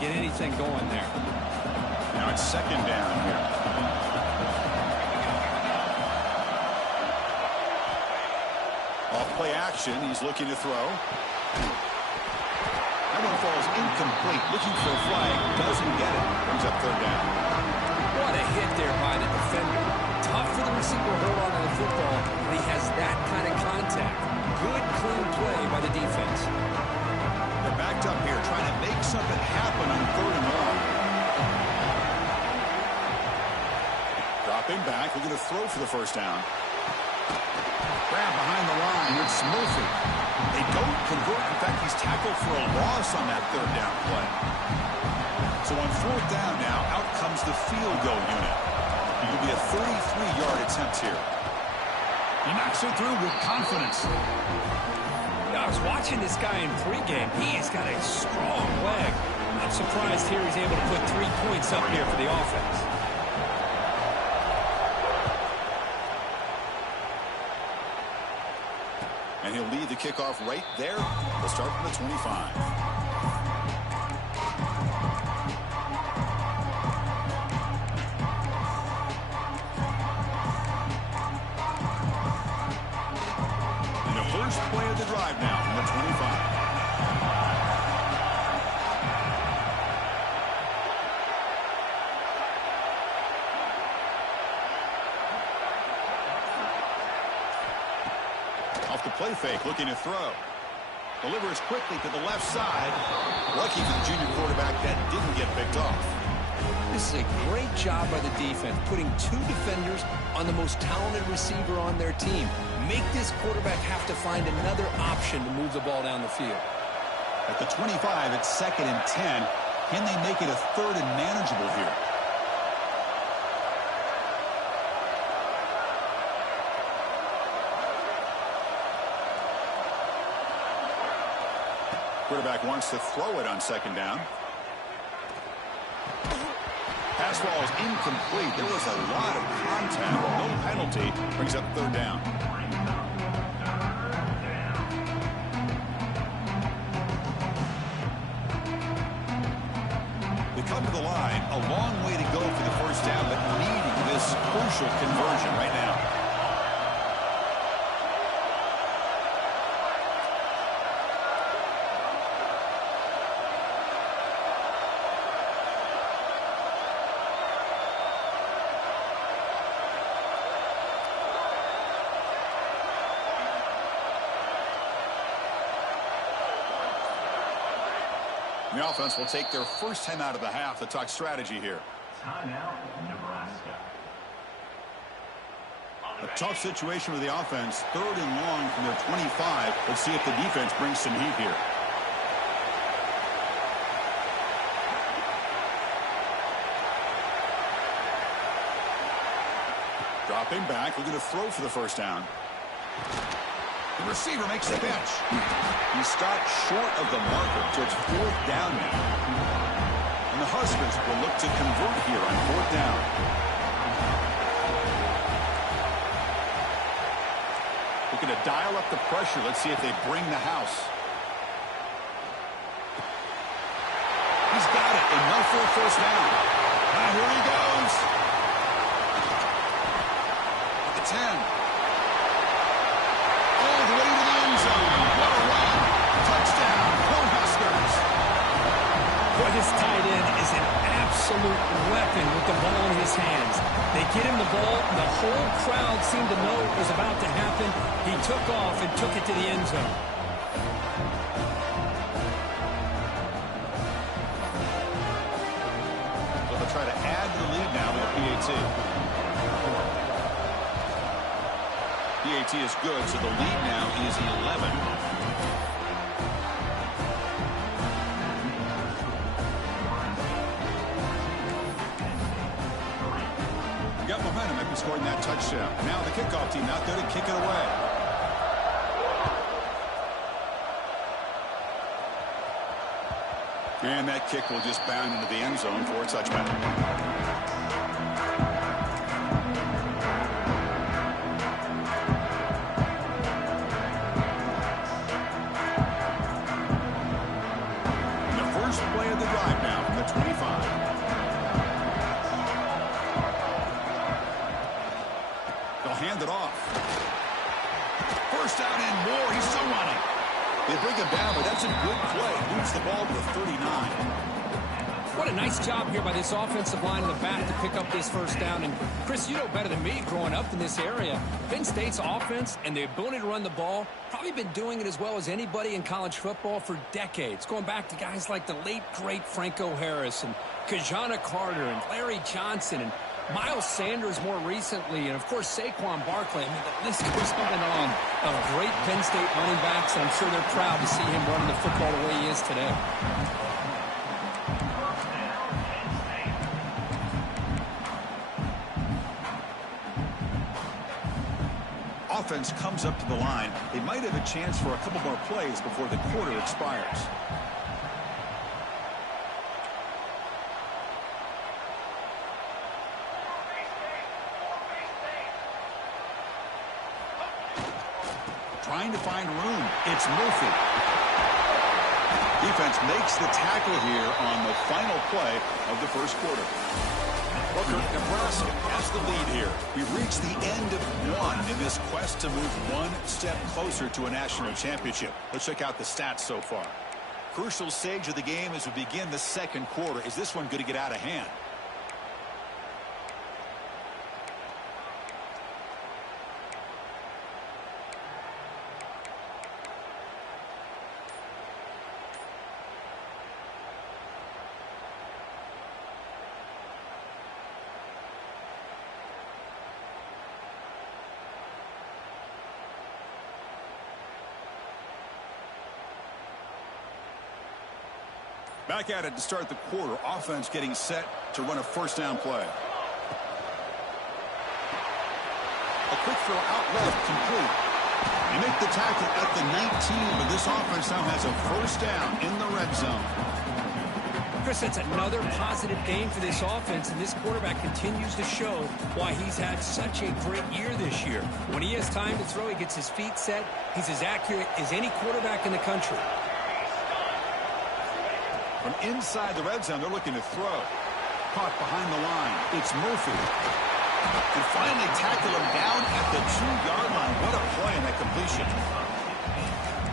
get anything going there. Now it's second down here. Off play action, he's looking to throw. That one falls incomplete. Looking for a flag, doesn't get it. Brings up third down. What a hit there by the defender. Tough for the receiver to hold on to the football, but he has that kind of contact. Good, clean play by the defense. They're backed up here, trying to make something happen on third and long. Dropping back, looking to throw for the first down. Grab behind the line, it's Murphy. They don't convert. In fact, he's tackled for a loss on that third down play. So on fourth down now, out comes the field goal unit. It'll be a 33-yard attempt here. He knocks it through with confidence. I was watching this guy in pregame. He has got a strong leg. I'm surprised here he's able to put 3 points up here for the offense. And he'll lead the kickoff right there. We'll start from the 25. First play of the drive now from the 25. Off the play fake, looking to throw. Delivers quickly to the left side. Lucky for the junior quarterback that didn't get picked off. This is a great job by the defense, putting 2 defenders on the most talented receiver on their team. Make this quarterback have to find another option to move the ball down the field. At the 25, it's 2nd and 10. Can they make it a 3rd and manageable here? Quarterback wants to throw it on 2nd down. Pass ball is incomplete. There was a lot of contact. No penalty. Brings up 3rd down. They come to the line. A long way to go for the first down, but needing this crucial conversion right now. The offense will take their first time out of the half to talk strategy here. Timeout, Nebraska. A tough situation with the offense. 3rd and long from their 25. Let's see if the defense brings some heat here. Dropping back, looking to throw for the first down. The receiver makes the catch. He stopped short of the marker, so it's 4th down now. And the Huskers will look to convert here on 4th down. Looking to dial up the pressure. Let's see if they bring the house. He's got it. Enough for a first down. Now here he goes. At the 10. Boy, this tight end is an absolute weapon with the ball in his hands. They get him the ball, and the whole crowd seemed to know it was about to happen. He took off and took it to the end zone. So they'll try to add to the lead now with a PAT. PAT is good, so the lead now is 11. Got momentum after scoring that touchdown. Now the kickoff team out there to kick it away. And that kick will just bound into the end zone for a touchback. The first play of the drive now. good play. Moves the ball to the 39. What a nice job here by this offensive line in the back to pick up this first down. And, Chris, you know better than me growing up in this area. Penn State's offense and the ability to run the ball probably been doing it as well as anybody in college football for decades, going back to guys like the late, great Franco Harris and Kajana Carter and Larry Johnson and Miles Sanders more recently, and, of course, Saquon Barkley. I mean, the list goes on and on of great Penn State running backs, and I'm sure they're proud to see him running the football the way he is today. Offense comes up to the line. They might have a chance for a couple more plays before the quarter expires. Trying to find room. It's Murphy. Defense makes the tackle here on the final play of the first quarter. Booker, Nebraska has the lead here. We've reached the end of one in this quest to move one step closer to a national championship. Let's check out the stats so far. Crucial stage of the game as we begin the second quarter. Is this one going to get out of hand? Back at it to start the quarter. Offense getting set to run a first down play. A quick throw out left, complete. They make the tackle at the 19, but this offense now has a first down in the red zone. Chris, that's another positive game for this offense, and this quarterback continues to show why he's had such a great year this year. When he has time to throw, he gets his feet set. He's as accurate as any quarterback in the country. From inside the red zone, they're looking to throw. Caught behind the line. It's Murphy. And finally tackle him down at the 2-yard line. What a play in that completion.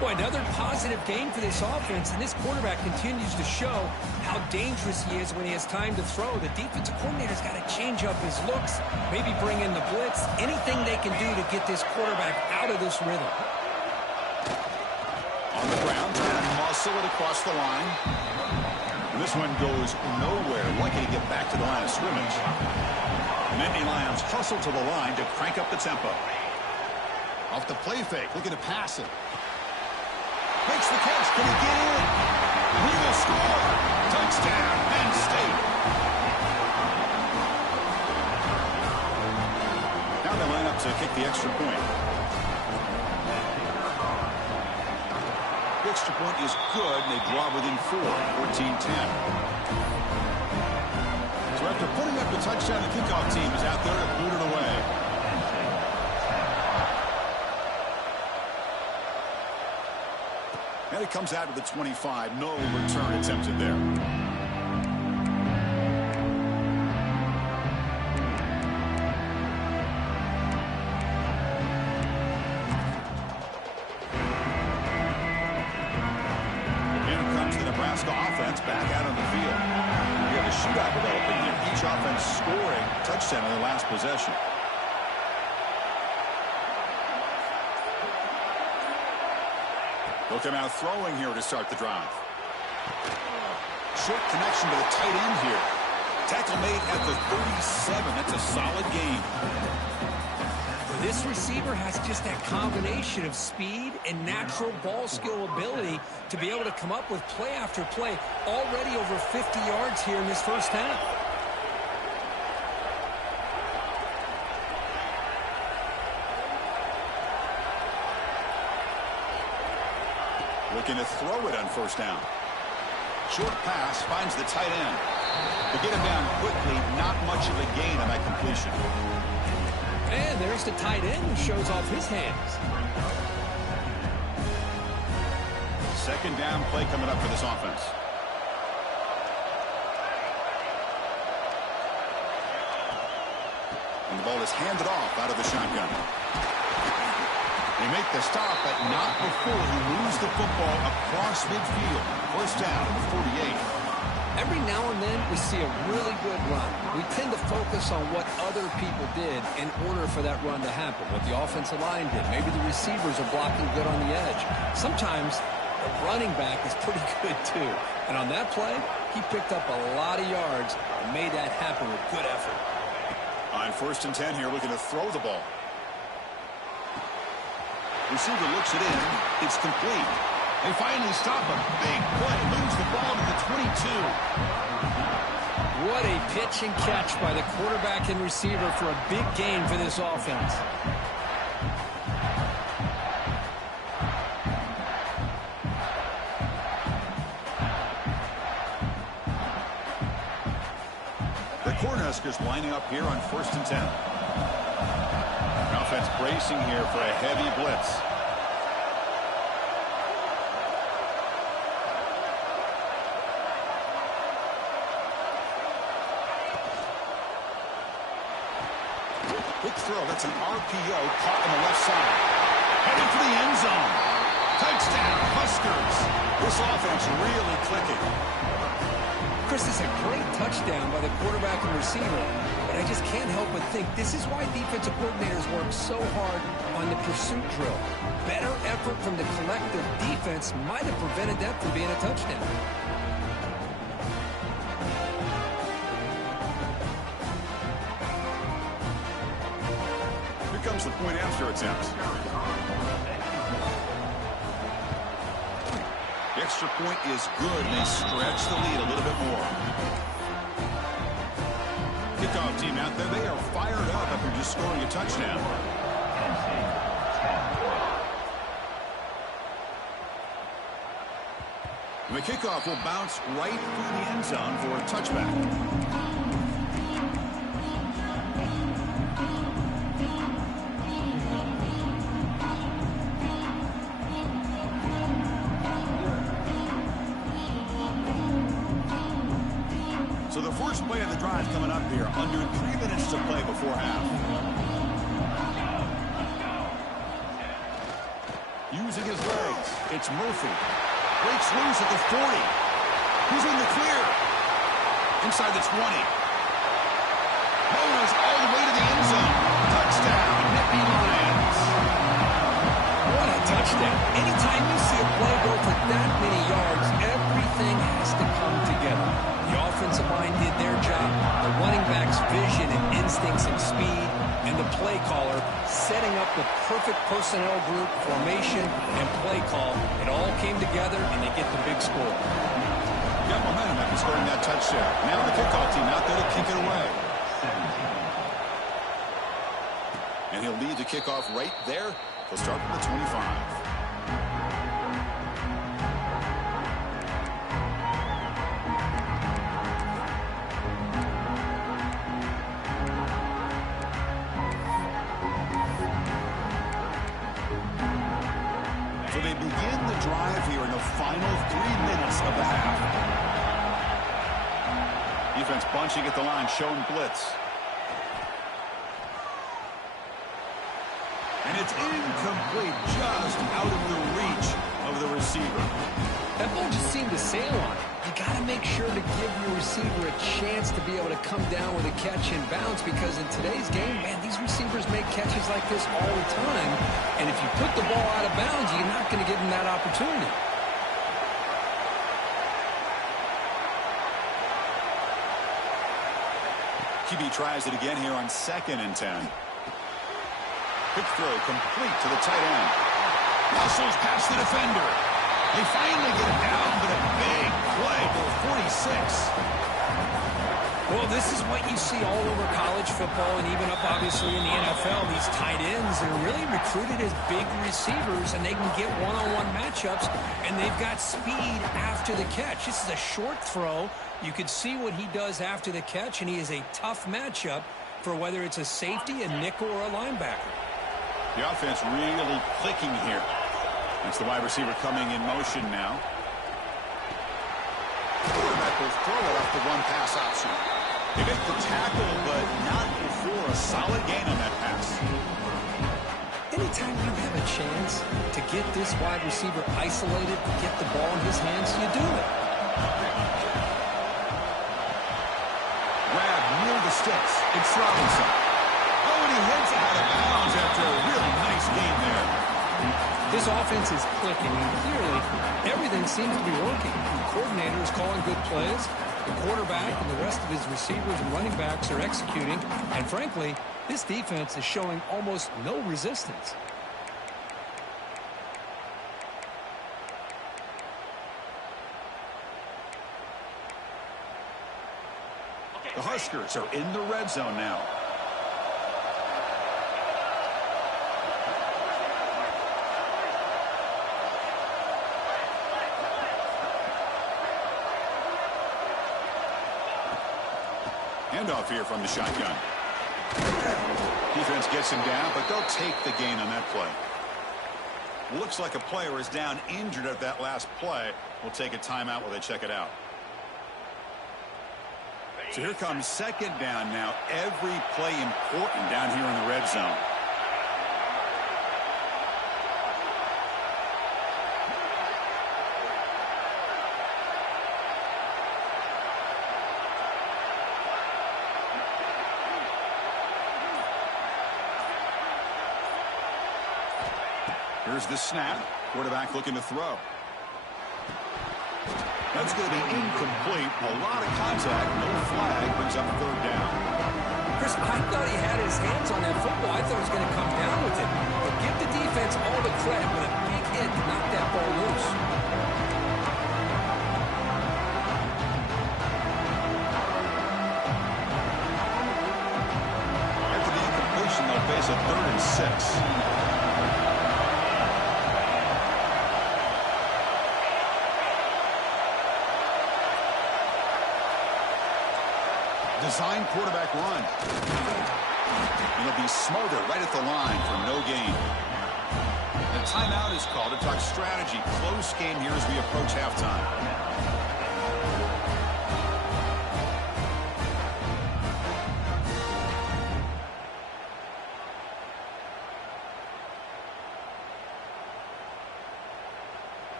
Boy, another positive game for this offense, and this quarterback continues to show how dangerous he is when he has time to throw. The defensive coordinator's got to change up his looks, maybe bring in the blitz, anything they can do to get this quarterback out of this rhythm. On the ground, trying to muscle it across the line. And this one goes nowhere. Lucky to get back to the line of scrimmage. And then the Lions hustle to the line to crank up the tempo. Off the play fake, looking to pass it. Makes the catch. Can he get in? He will score. Touchdown, Penn State. Now they line up to kick the extra point. The extra point is good, and they draw within 4, 14-10. So after putting up the touchdown, the kickoff team is out there to boot it away. And it comes out to the 25. No return attempted there. Offense back out on the field. We have a shootout developing here. Each offense scoring a touchdown in their last possession. They'll come out throwing here to start the drive. Short connection to the tight end here. Tackle made at the 37. That's a solid gain. This receiver has just that combination of speed and natural ball skill ability to be able to come up with play after play. Already over 50 yards here in this first half. Looking to throw it on first down. Short pass finds the tight end. They get him down quickly. Not much of a gain on that completion. And there's the tight end who shows off his hands. Second down play coming up for this offense. And the ball is handed off out of the shotgun. They make the stop, but not before he moves the football across midfield. First down at the 48. Every now and then we see a really good run. We tend to focus on what other people did in order for that run to happen, what the offensive line did. Maybe the receivers are blocking good on the edge. Sometimes the running back is pretty good too. And on that play, he picked up a lot of yards and made that happen with good effort. On 1st and 10 here, looking to throw the ball. Receiver looks it in. It's complete. They finally stop a big play. Moves the ball to the 22. What a pitch and catch by the quarterback and receiver for a big gain for this offense. The Cornhuskers lining up here on 1st and 10. Offense bracing here for a heavy blitz. Quick throw. That's an RPO caught on the left side. Heading for the end zone. Touchdown, Huskers. This offense really clicking. Chris, this is a great touchdown by the quarterback and receiver, but I just can't help but think this is why defensive coordinators work so hard on the pursuit drill. Better effort from the collective defense might have prevented that from being a touchdown. Here comes the point after attempt. The extra point is good, and they stretch the lead a little bit more. Kickoff team out there, they are fired up after just scoring a touchdown. And the kickoff will bounce right through the end zone for a touchback. So the first play of the drive coming up here, under 3 minutes to play before half. Using his legs, it's Murphy. Breaks loose at the 40. He's in the clear. Inside the 20. Mowers all the way to the end zone. Touchdown, Nittany Lions. What a touchdown. Anytime you see a play go for that many yards, everything has to come together. The offensive line did their job, the running back's vision and instincts and speed, and the play caller setting up the perfect personnel group, formation, and play call. It all came together, and they get the big score. Got momentum after scoring that touchdown. Now the kickoff team out there to kick it away. And he'll lead the kickoff right there. He'll start from the 25. So they begin the drive here in the final 3 minutes of the half. Defense bunching at the line, showing blitz. And it's incomplete, just out of the reach of the receiver. That ball just seemed to sail on it. You got to make sure to give your receiver a chance to be able to come down with a catch and bounce, because in today's game, man, these receivers make catches like this all the time. And if you put the ball out of bounds, you're not going to give them that opportunity. QB tries it again here on 2nd and 10. Quick throw complete to the tight end. Muscles past the defender. They finally get it down, but a big play for 46. Well, this is what you see all over college football and even up, obviously, in the NFL. These tight ends are really recruited as big receivers, and they can get one-on-one matchups, and they've got speed after the catch. This is a short throw. You could see what he does after the catch, and he is a tough matchup for whether it's a safety, a nickel, or a linebacker. The offense really clicking here. It's the wide receiver coming in motion now. Quarterback will throw it off the run pass option. They make the tackle, but not before a solid gain on that pass. And anytime you have a chance to get this wide receiver isolated, get the ball in his hands, you do it. Grab near the sticks. It's Robinson. Oh, and he heads out of bounds after a really nice game there. This offense is clicking, and clearly everything seems to be working. The coordinator is calling good plays. The quarterback and the rest of his receivers and running backs are executing. And frankly, this defense is showing almost no resistance. The Huskers are in the red zone now. Handoff here from the shotgun. Defense gets him down, but they'll take the gain on that play. Looks like a player is down injured at that last play. We'll take a timeout while they check it out. So here comes second down now. Every play important down here in the red zone. Here's the snap. Quarterback looking to throw. That's going to be incomplete. A lot of contact. No flag. Brings up third down. Chris, I thought he had his hands on that football. I thought he was going to come down with it. But give the defense all the credit with a big hit to knock that ball loose. After the incompletion, they'll face a 3rd and 6. Design quarterback run. It'll be smothered right at the line for no gain. The timeout is called to talk strategy. Close game here as we approach halftime.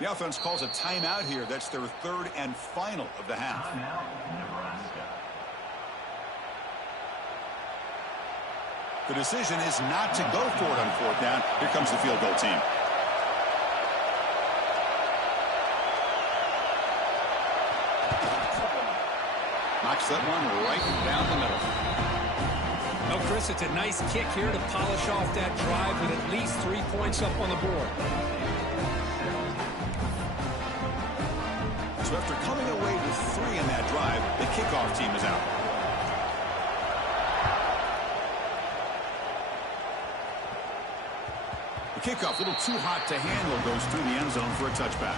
The offense calls a timeout here. That's their 3rd and final of the half. Timeout, Nebraska. The decision is not to go for it on 4th down. Here comes the field goal team. Knocks that one right down the middle. No, Chris, it's a nice kick here to polish off that drive with at least 3 points up on the board. So after coming away with 3 in that drive, the kickoff team is out. The kickoff, a little too hot to handle, goes through the end zone for a touchback.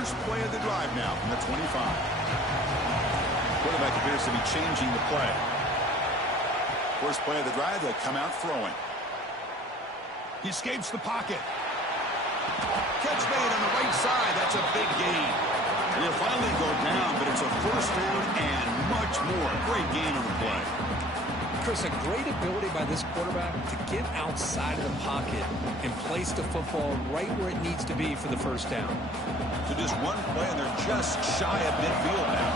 First play of the drive now from the 25. Quarterback appears to be changing the play. First play of the drive, they come out throwing. He escapes the pocket. Catch made on the right side. That's a big gain. He'll finally go down, but it's a first down and much more. Great gain on the play. Chris, a great ability by this quarterback to get outside of the pocket and place the football right where it needs to be for the first down. So just one play, and they're just shy of midfield now.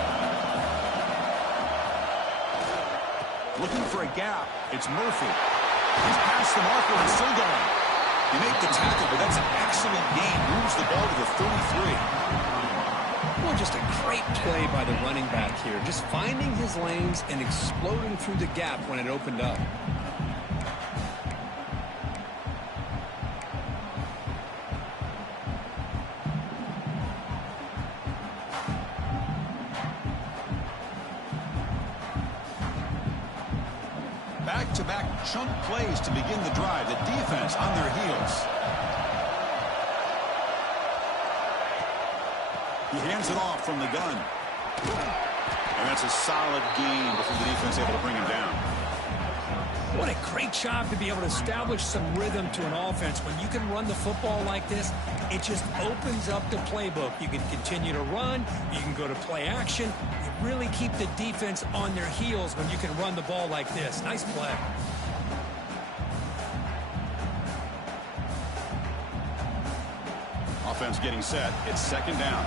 Looking for a gap. It's Murphy. He's past the marker and still going. He made the tackle, but that's an excellent gain. Moves the ball to the 33. Well, just a great play by the running back here. Just finding his lanes and exploding through the gap when it opened up. Back back-to-back chunk plays to begin the drive. The defense on their heels. He hands it off from the gun. And that's a solid gain before the defense able to bring him down. What a great job to be able to establish some rhythm to an offense. When you can run the football like this, it just opens up the playbook. You can continue to run. You can go to play action. You really keep the defense on their heels when you can run the ball like this. Nice play. Offense getting set. It's second down.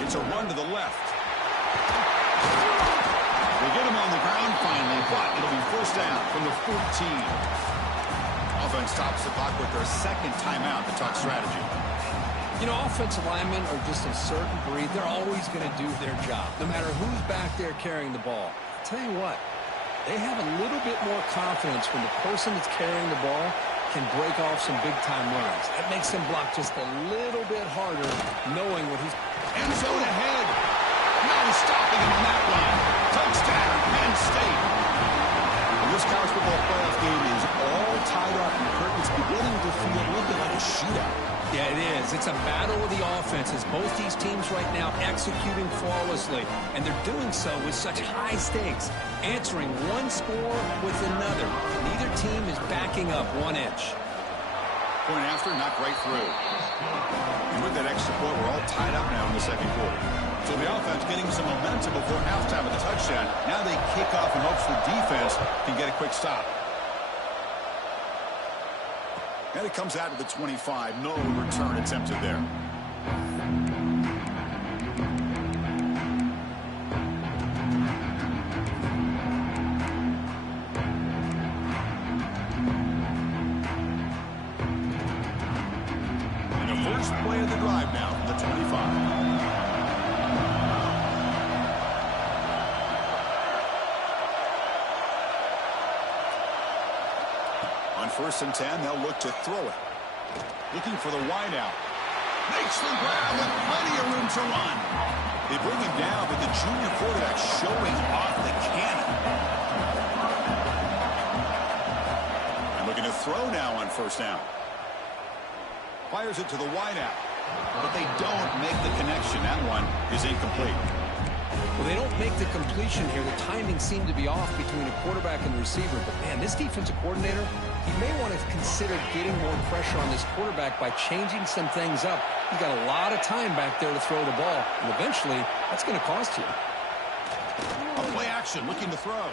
It's a run to the left. They get him on the ground finally, but it'll be first down from the 14. Offense stops the clock with their second timeout to talk strategy. You know, offensive linemen are just a certain breed. They're always going to do their job, no matter who's back there carrying the ball. I'll tell you what, they have a little bit more confidence when the person that's carrying the ball can break off some big-time runs. That makes him block just a little bit harder, knowing what he's... End zone ahead. No stopping him on that one. Touchdown, Penn State. And this college football playoff game is all tied up, and Curtin's beginning to feel a little bit like a shootout. Yeah, it is. It's a battle of the offenses. Both these teams right now executing flawlessly, and they're doing so with such high stakes, answering one score with another. Neither team is backing up 1 inch. Point after, knocked right through. And with that extra point, we're all tied up now in the second quarter. So the offense getting some momentum before halftime with the touchdown. Now they kick off in hopes the defense can get a quick stop. And it comes out to the 25. No return attempted there. And the first play of the drive now from the 25. On 1st and 10, they'll look to throw it. Looking for the wideout. Makes the grab with plenty of room to run. They bring him down, but the junior quarterback showing off the cannon. And looking to throw now on 1st down. Fires it to the wideout. But they don't make the connection. That one is incomplete. Well, they don't make the completion here. The timing seemed to be off between a quarterback and the receiver. But, man, this defensive coordinator, he may want to consider getting more pressure on this quarterback by changing some things up. He's got a lot of time back there to throw the ball. And eventually, that's going to cost you. A play action, looking to throw.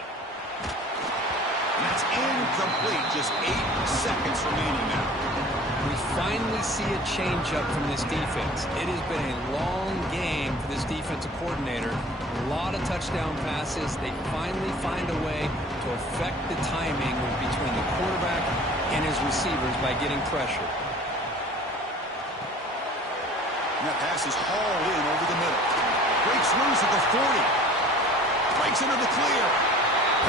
And that's incomplete. Just 8 seconds remaining now. We finally see a change-up from this defense. It has been a long game for this defensive coordinator. A lot of touchdown passes. They finally find a way to affect the timing between the quarterback and his receivers by getting pressure. And that pass is hauled in over the middle. Breaks loose at the 40. Breaks into the clear.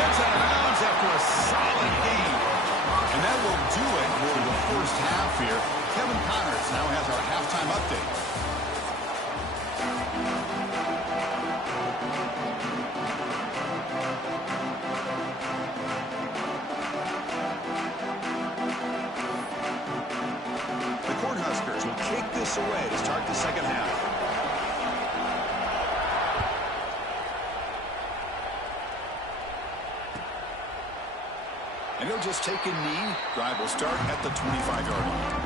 Heads out of bounds after a solid game. And that will do it for the first half here. Kevin Connors now has our halftime update. The Cornhuskers will kick this away to start the second half. And he'll just take a knee. Drive will start at the 25-yard line.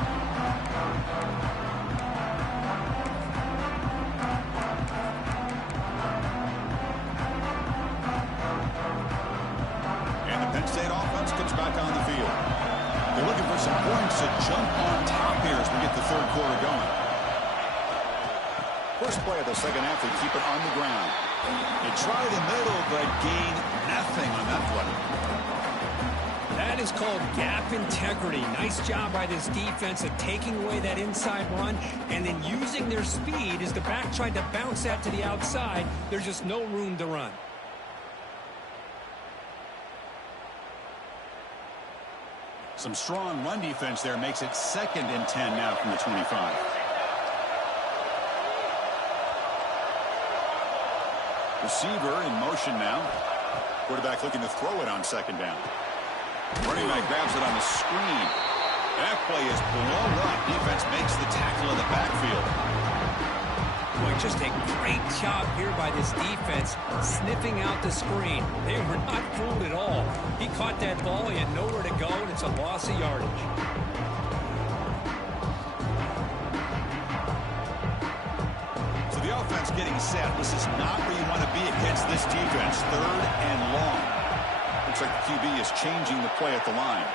And the Penn State offense comes back on the field. They're looking for some points to jump on top here as we get the third quarter going. First play of the second half, they keep it on the ground. They try the middle, but gain nothing on that play. That is called gap integrity. Nice job by this defense of taking away that inside run and then using their speed as the back tried to bounce that to the outside. There's just no room to run. Some strong run defense there makes it 2nd and 10 now from the 25. Receiver in motion now. Quarterback looking to throw it on second down. Running back grabs it on the screen. That play is blown up. Defense makes the tackle in the backfield. Boy, just a great job here by this defense, sniffing out the screen. They were not fooled at all. He caught that ball, he had nowhere to go, and it's a loss of yardage. So the offense getting set. This is not where you want to be against this defense. Third and long. Looks like the QB is changing the play at the line.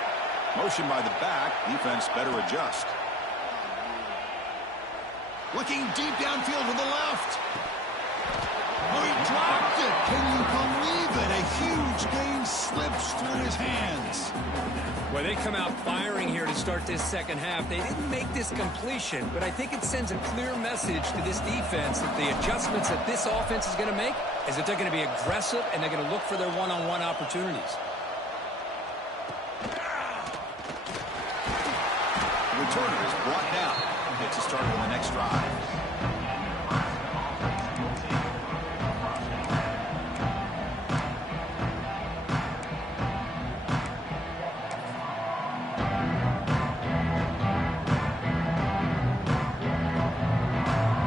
Motion by the back. Defense better adjust. Looking deep downfield to the left. Oh, he dropped it. Can you believe it? A huge gain slips through his hands. Well, they come out firing here to start this second half. They didn't make this completion, but I think it sends a clear message to this defense that the adjustments that this offense is going to make is that they're going to be aggressive and they're going to look for their one-on-one opportunities. The returner is brought down. Gets us started on the next drive.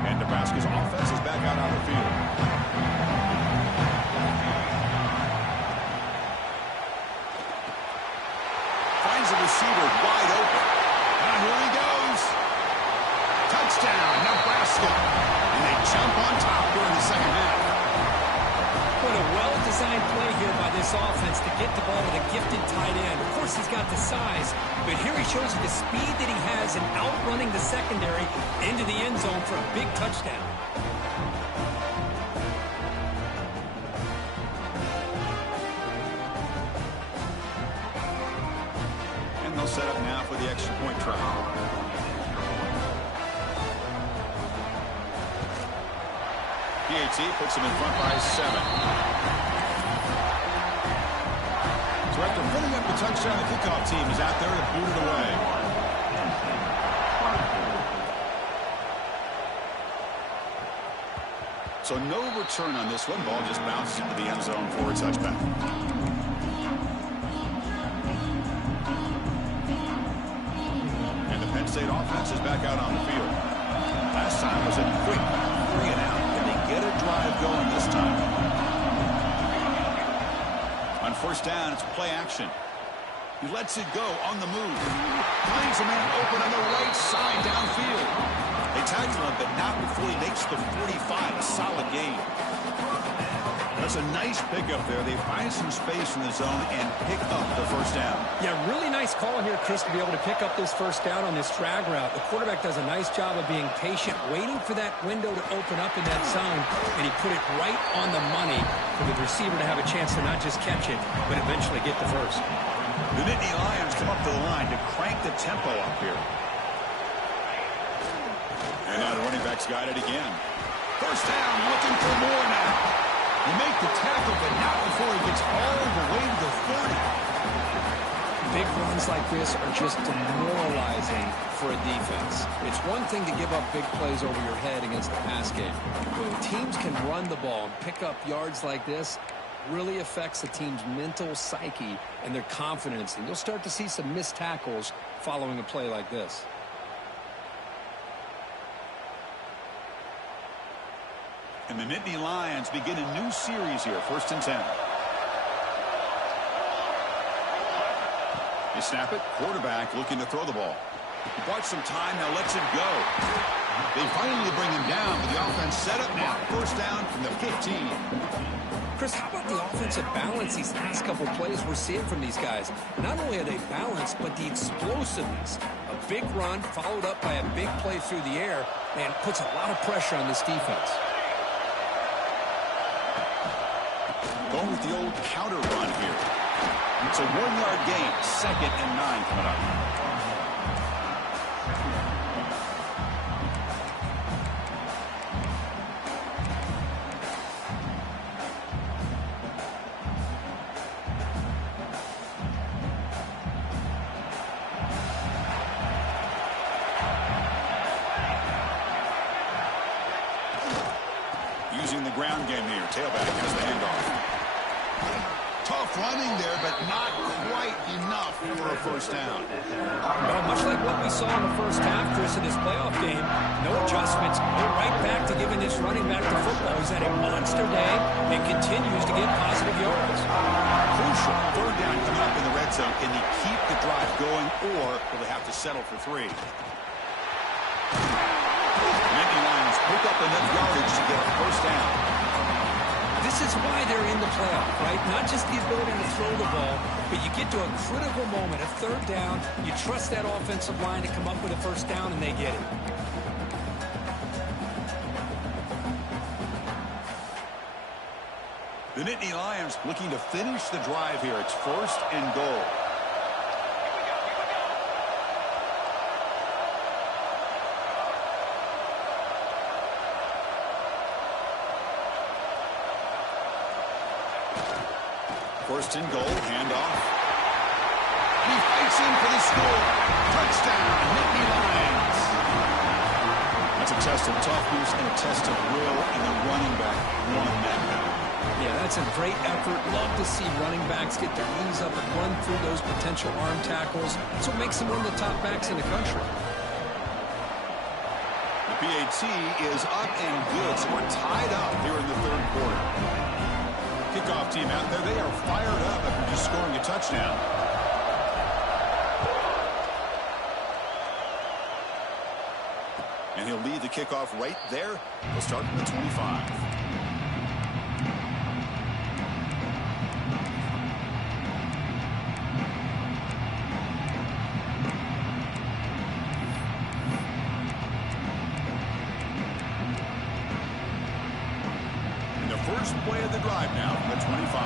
And Nebraska's offense is back out on the field. Finds the receiver wide open. And here he goes. Touchdown, Nebraska. And they jump on top during the second half. What a well-designed play here by this offense to get the ball with a gifted tight end. Of course, he's got the size, but here he shows you the speed that he has in outrunning the secondary into the end zone for a big touchdown. And they'll set up now for the extra point try. PAT puts him in front by 7. So after putting up the touchdown, the kickoff team is out there to boot it away. So no return on this one. Ball just bounced into the end zone for a touchback. And the Penn State offense is back out on the field. Last time was a quick 3 and out. Get a drive going this time. On first down, it's play action. He lets it go on the move. Finds a man open on the right side downfield. They tackle him, but not before he makes the 45. A solid gain. That's a nice pickup there. They find some space in the zone and pick up the first down. Yeah, really nice call here, Chris, to be able to pick up this first down on this drag route. The quarterback does a nice job of being patient, waiting for that window to open up in that zone, and he put it right on the money for the receiver to have a chance to not just catch it, but eventually get the first. The Nittany Lions come up to the line to crank the tempo up here. And now the running back's got it again. First down, looking for more now. You make the tackle, but not before he gets all the way to the 30. Big runs like this are just demoralizing for a defense. It's one thing to give up big plays over your head against the pass game. When teams can run the ball and pick up yards like this, really affects the team's mental psyche and their confidence. And you'll start to see some missed tackles following a play like this. And the Nittany Lions begin a new series here, 1st and 10. They snap it. Quarterback looking to throw the ball. He bought some time, now lets it go. They finally bring him down, but the offense set up now. First down from the 15. Chris, how about the offensive balance these last couple plays we're seeing from these guys? Not only are they balanced, but the explosiveness. A big run followed up by a big play through the air, and puts a lot of pressure on this defense. Going with the old counter run here. It's a 1-yard gain. 2nd and 9 coming up. using the ground game here. Tailback has the handoff. Tough running there, but not quite enough for a first down. Well, much like what we saw in the first half, Chris, in this playoff game, no adjustments, go right back to giving this running back the football. He's had a monster day and continues to get positive yards. Crucial. Third down coming up in the red zone. Can they keep the drive going, or will they have to settle for 3? Nittany Lions pick up enough yardage to get a first down. This is why they're in the playoff, right? Not just the ability to throw the ball, but you get to a critical moment, a third down, you trust that offensive line to come up with a first down, and they get it. The Nittany Lions looking to finish the drive here. It's 1st and goal. First and goal, handoff. He fights in for the score. Touchdown, Nittany Lions. That's a test of toughness and a test of will, and the running back won that battle. Yeah, that's a great effort. Love to see running backs get their knees up and run through those potential arm tackles. That's what makes them one of the top backs in the country. The PAT is up and good, so we're tied up here in the third quarter. Kickoff team out there. They are fired up after just scoring a touchdown. And he'll lead the kickoff right there. He'll start from the 25. First play of the drive now from the 25.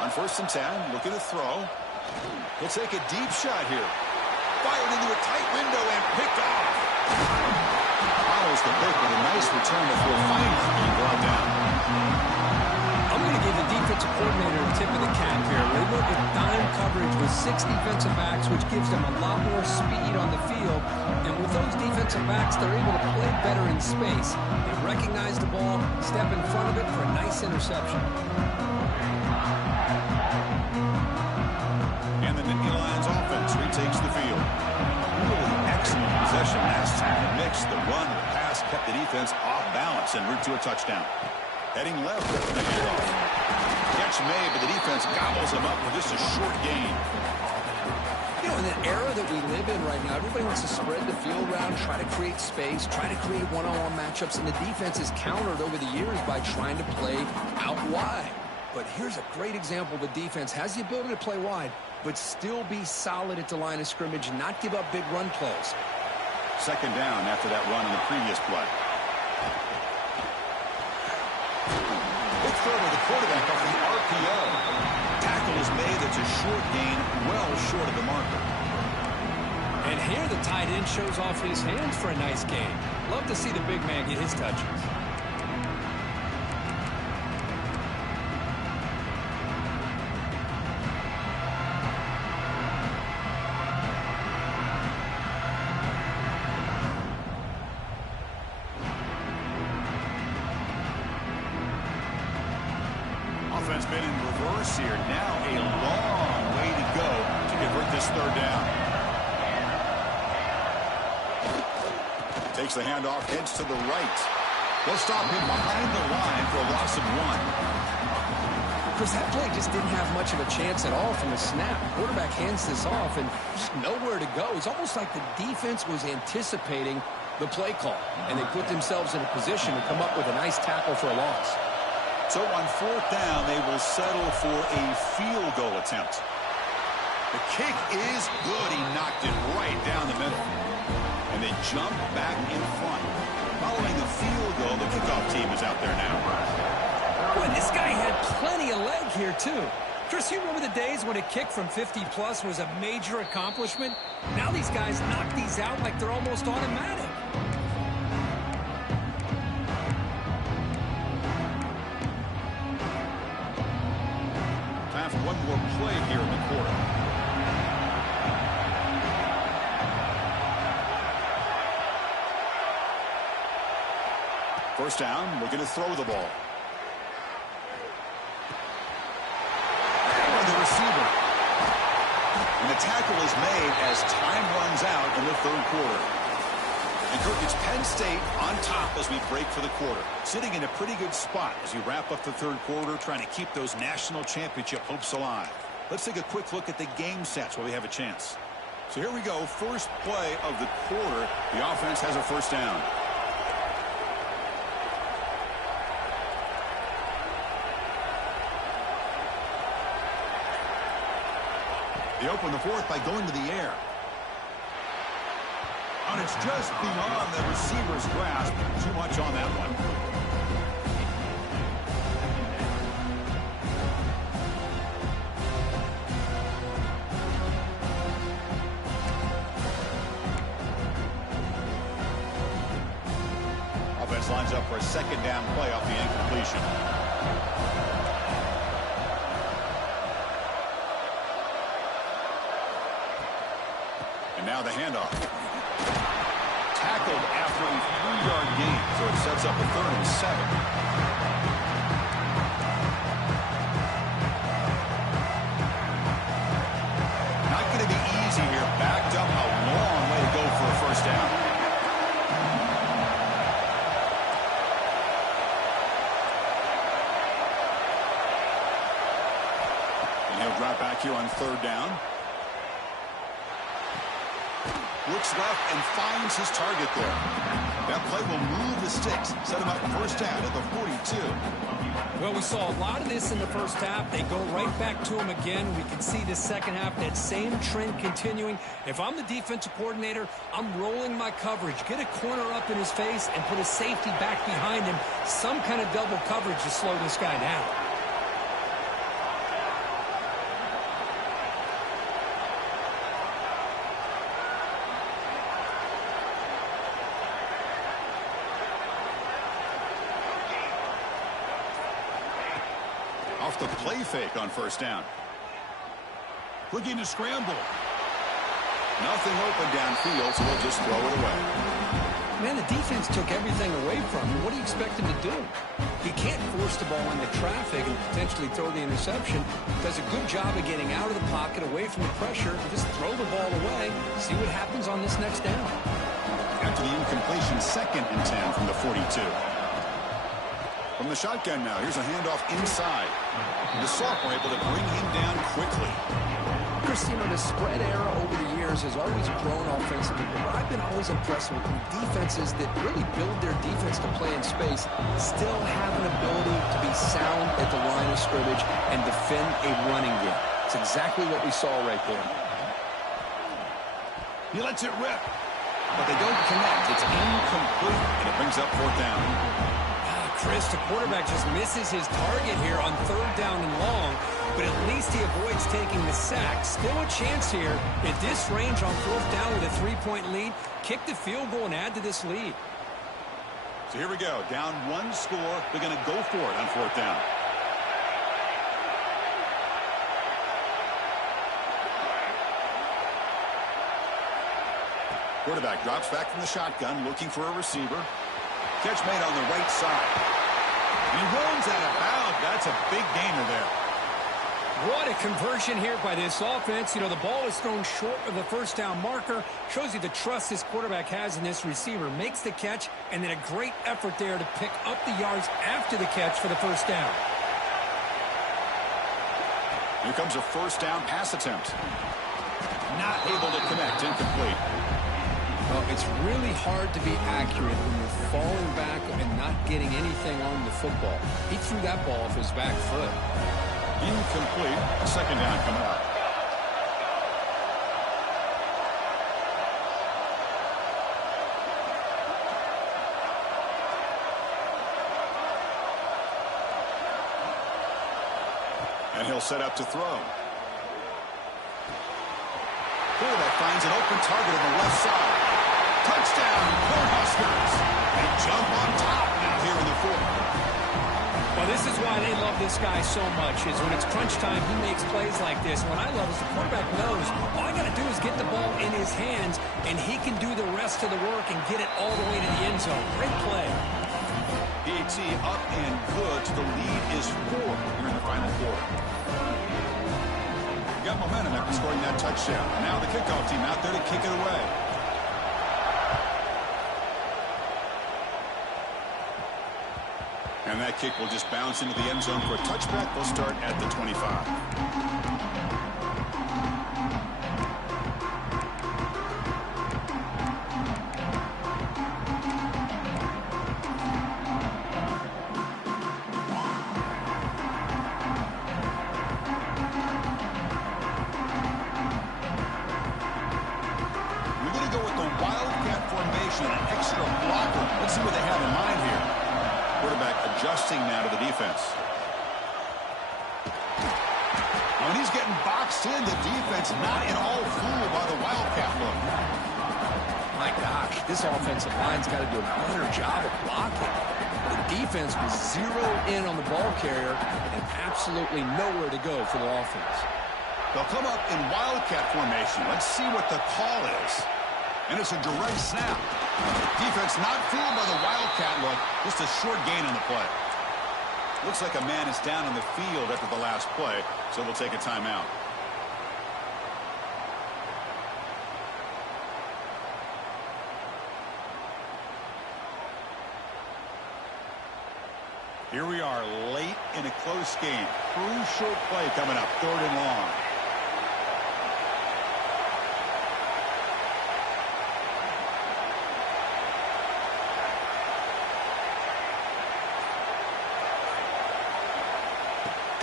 On 1st and 10, looking to throw. He'll take a deep shot here. Fired into a tight window and picked off. Follows the pick with a nice return before finally being brought down. I'm going to give the defensive coordinator a tip of the cap here. They look at dime coverage with 6 defensive backs, which gives them a lot more speed on the field. And with those defensive backs, they're able to play better in space. They recognize the ball, step in front of it for a nice interception. And the Nittany Lions offense retakes the field. Really excellent possession last time. Mixed the run, the pass, kept the defense off balance en route to a touchdown. Heading left with the handoff. Catch made, but the defense gobbles him up for just a short gain. You know, in the era that we live in right now, everybody wants to spread the field around, try to create space, try to create one-on-one matchups, and the defense is countered over the years by trying to play out wide. But here's a great example of a defense has the ability to play wide, but still be solid at the line of scrimmage and not give up big run plays. Second down after that run in the previous play. Big throw to the quarterback off the RPO. Tackle is made. That's a short gain, well short of the marker. And here the tight end shows off his hands for a nice gain. Love to see the big man get his touches. Offense been in reverse here. Now a long way to go to convert this third down. Takes the handoff, heads to the right. They'll stop him behind the line for a loss of 1. Chris, that play just didn't have much of a chance at all from the snap. Quarterback hands this off and just nowhere to go. It's almost like the defense was anticipating the play call, and they put themselves in a position to come up with a nice tackle for a loss. So on 4th down, they will settle for a field goal attempt. The kick is good. He knocked it right down the middle. And they jump back in front. Following the field goal, the kickoff team is out there now. Boy, this guy had plenty of leg here, too. Chris, you remember the days when a kick from 50-plus was a major accomplishment? Now these guys knock these out like they're almost automatic. one more play here in the quarter. First down, looking to throw the ball. And the receiver. And the tackle is made as time runs out in the third quarter. And Kirk, it's Penn State on top as we break for the quarter. Sitting in a pretty good spot as we wrap up the third quarter, trying to keep those national championship hopes alive. Let's take a quick look at the game stats while we have a chance. So here we go. First play of the quarter. The offense has a first down. They open the fourth by going to the air. And it's just beyond the receiver's grasp. Too much on that one. Offense lines up for a second down play off the incompletion. And now the handoff. Tackled after a 3-yard gain, so it sets up a 3rd and 7. Not going to be easy here. Backed up a long way to go for a first down. And he'll drop back here on 3rd down. Looks left and finds his target there. That play will move the sticks, set him up first down at the 42. Well, we saw a lot of this in the first half. They go right back to him again. We can see the second half, that same trend continuing. If I'm the defensive coordinator, I'm rolling my coverage. Get a corner up in his face and put a safety back behind him. Some kind of double coverage to slow this guy down. Off the play fake on first down. Looking to scramble. Nothing open downfield, so they'll just throw it away. Man, the defense took everything away from him. What do you expect him to do? He can't force the ball into traffic and potentially throw the interception. Does a good job of getting out of the pocket, away from the pressure, and just throw the ball away. See what happens on this next down. After the incompletion, 2nd and 10 from the 42. From the shotgun now, here's a handoff inside. The sophomore able to bring him down quickly. Chris, you know, the spread era over the years has always grown offensively, but I've been always impressed with defenses that really build their defense to play in space, still have an ability to be sound at the line of scrimmage and defend a running game. It's exactly what we saw right there. He lets it rip, but they don't connect. It's incomplete, and it brings up 4th down. Chris, the quarterback just misses his target here on 3rd down and long, but at least he avoids taking the sack. Still a chance here at this range on 4th down with a 3-point lead. Kick the field goal and add to this lead. So here we go. Down 1 score. They're going to go for it on 4th down. Quarterback drops back from the shotgun, looking for a receiver. Catch made on the right side. He runs out of bounds. That's a big gainer there. What a conversion here by this offense. You know, the ball is thrown short of the first down marker. Shows you the trust this quarterback has in this receiver. Makes the catch, and then a great effort there to pick up the yards after the catch for the first down. Here comes a first down pass attempt. Not able to connect. Incomplete. Well, it's really hard to be accurate when you're falling back and not getting anything on the football. He threw that ball off his back foot. Incomplete. A 2nd down coming up. And he'll set up to throw. Quarterback finds an open target on the left side. Touchdown, Cornhuskers. They jump on top now here in the 4th. Well, This is why they love this guy so much, is when it's crunch time, he makes plays like this. What I love is the quarterback knows all I got to do is get the ball in his hands, and he can do the rest of the work and get it all the way to the end zone. Great play. PAT up and good. The lead is 4 here in the final quarter. Got momentum after scoring that touchdown. Now the kickoff team out there to kick it away. And that kick will just bounce into the end zone for a touchback. They'll start at the 25. Adjusting now to the defense. When he's getting boxed in, the defense not at all fooled by the Wildcat look. My gosh, this offensive line's got to do a better job of blocking. The defense was zeroed in on the ball carrier and absolutely nowhere to go for the offense. They'll come up in Wildcat formation. Let's see what the call is. And it's a direct snap. Defense not fooled by the Wildcat look. Just a short gain on the play. Looks like a man is down on the field after the last play, so we'll take a timeout. Here we are late in a close game. Crucial play coming up, 3rd and long.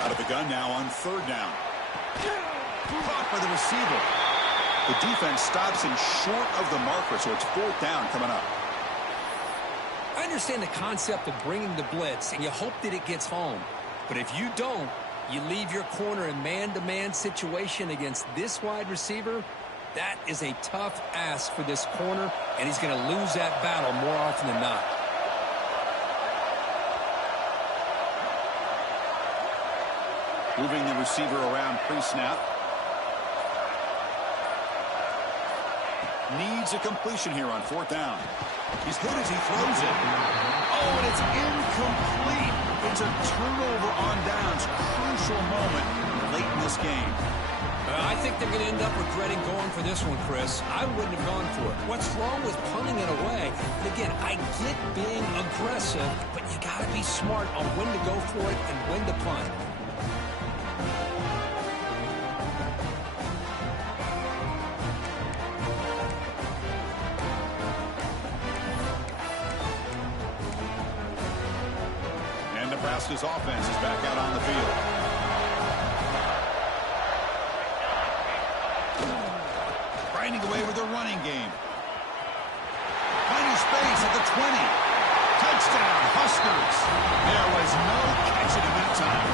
Out of the gun now on 3rd down. Caught by the receiver. The defense stops him short of the marker, so it's 4th down coming up. I understand the concept of bringing the blitz, and you hope that it gets home. But if you don't, you leave your corner in man-to-man situation against this wide receiver. That is a tough ask for this corner, and he's going to lose that battle more often than not. Moving the receiver around pre-snap. Needs a completion here on 4th down. He's hit as he throws it. Oh, and it's incomplete. It's a turnover on downs. Crucial moment late in this game. I think they're going to end up regretting going for this one, Chris. I wouldn't have gone for it. What's wrong with punting it away? And again, I get being aggressive, but you got to be smart on when to go for it and when to punt. Nebraska's offense is back out on the field. Grinding away with their running game. Finding space at the 20. Touchdown, Huskers. There was no catching in that time.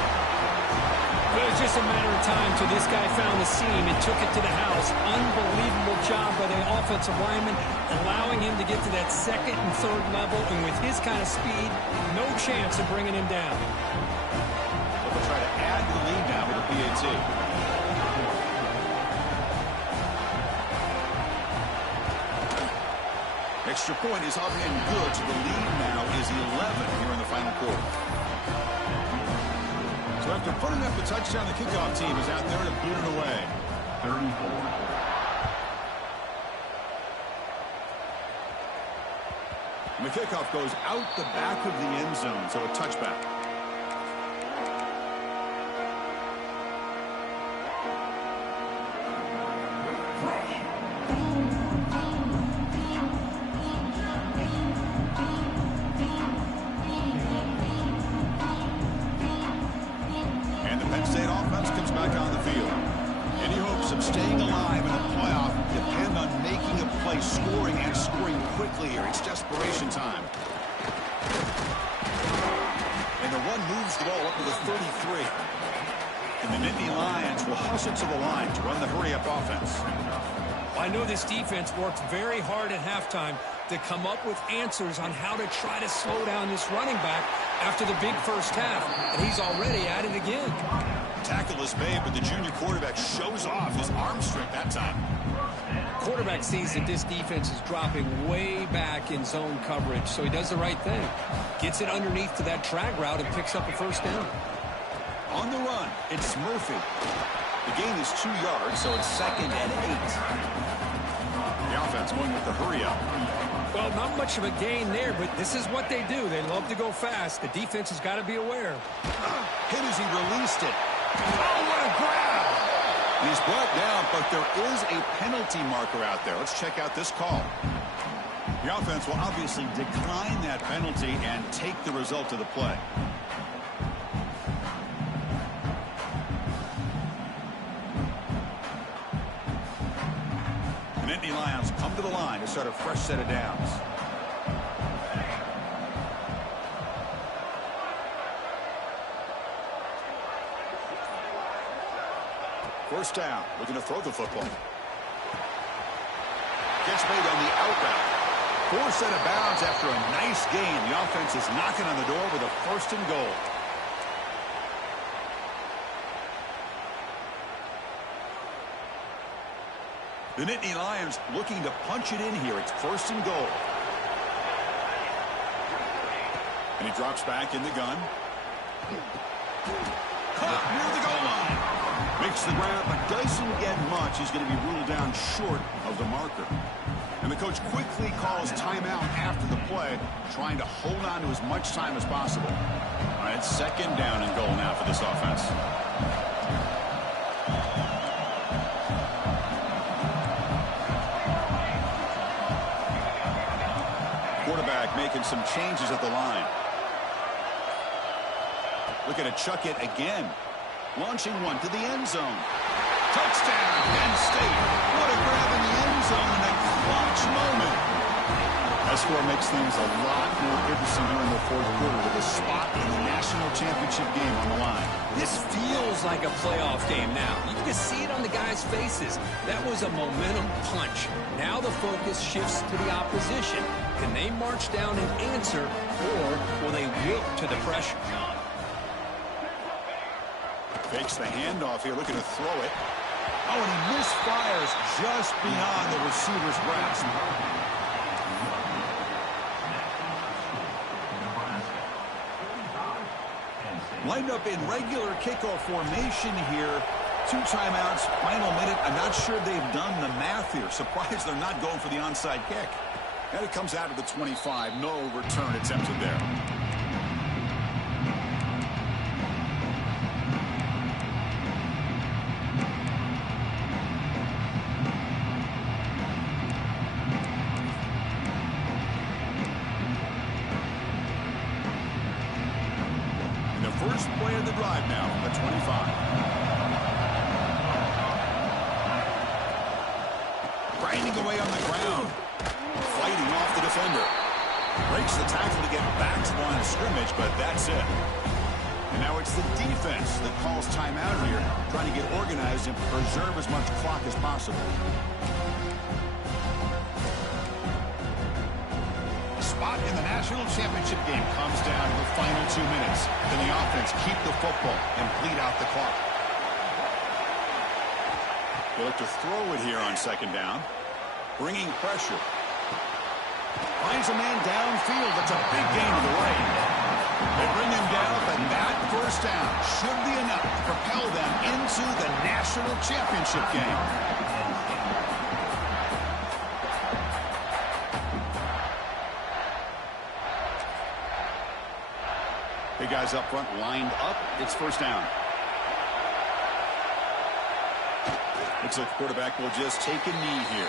It was just a matter of time till this guy found the seam and took it to the house. Unbelievable job by the offensive lineman, allowing him to get to that 2nd and 3rd level, and with his kind of speed, no chance of bringing him down. They'll try to add to the lead now with the PAT. Extra point is up and good, so the lead now is 11 here in the final quarter. So after putting up the touchdown, the kickoff team is out there to boot it away. 34. And the kickoff goes out the back of the end zone, so a touchback. And the Penn State offense comes back on the field. Any hopes of staying alive in a playoff depend on making a play, scoring, and scoring quickly here. It's desperation time. And the run moves the ball up to the 33. And the Nittany Lions will hustle to the line to run the hurry-up offense. I know this defense worked very hard at halftime to come up with answers on how to try to slow down this running back after the big first half, and he's already at it again. Tackle is made, but the junior quarterback shows off his arm strength that time. Quarterback sees that this defense is dropping way back in zone coverage, so he does the right thing. Gets it underneath to that drag route and picks up a first down. On the run, it's Murphy. The gain is 2 yards, so it's 2nd and 8. The offense going with the hurry up. Well, not much of a gain there, but this is what they do. They love to go fast. The defense has got to be aware. Hit as he released it. Oh, what a grab! He's brought down, but there is a penalty marker out there. Let's check out this call. The offense will obviously decline that penalty and take the result of the play. The Nittany Lions come to the line to start a fresh set of downs. First down, looking to throw the football. Gets made on the out route. 4 set of bounds after a nice gain. The offense is knocking on the door with a 1st and goal. The Nittany Lions looking to punch it in here. It's 1st and goal. And he drops back in the gun. Caught near the goal line. Makes the grab, but doesn't get much. He's going to be ruled down short of the marker. And the coach quickly calls timeout after the play, trying to hold on to as much time as possible. All right, 2nd down and goal now for this offense. Quarterback making some changes at the line. Looking to chuck it again. Launching one to the end zone. Touchdown, Penn State. What a grab in the end zone in a clutch moment. That score makes things a lot more interesting here in the 4th quarter with a spot in the national championship game on the line. This feels like a playoff game now. You can just see it on the guys' faces. That was a momentum punch. Now the focus shifts to the opposition. Can they march down and answer, or will they wilt to the pressure? Fakes the handoff here, looking to throw it. Oh, and he misfires just beyond the receiver's grasp. Lined up in regular kickoff formation here. 2 timeouts, final minute. I'm not sure they've done the math here. Surprised they're not going for the onside kick. And it comes out of the 25. No return attempted there. First play of the drive now from the 25. Grinding away on the ground. Fighting off the defender. Breaks the tackle to get back to the line of scrimmage, but that's it. And now it's the defense that calls timeout here, trying to get organized and preserve as much clock as possible. Spot in the national championship game comes down to the final 2 minutes. Can the offense keep the football and bleed out the clock? They look to throw it here on 2nd down. Bringing pressure. Finds a man downfield. That's a big gain to the right. They bring him down, but that 1st down should be enough to propel them into the national championship game. Big guys up front lined up. It's 1st down. Looks like the quarterback will just take a knee here.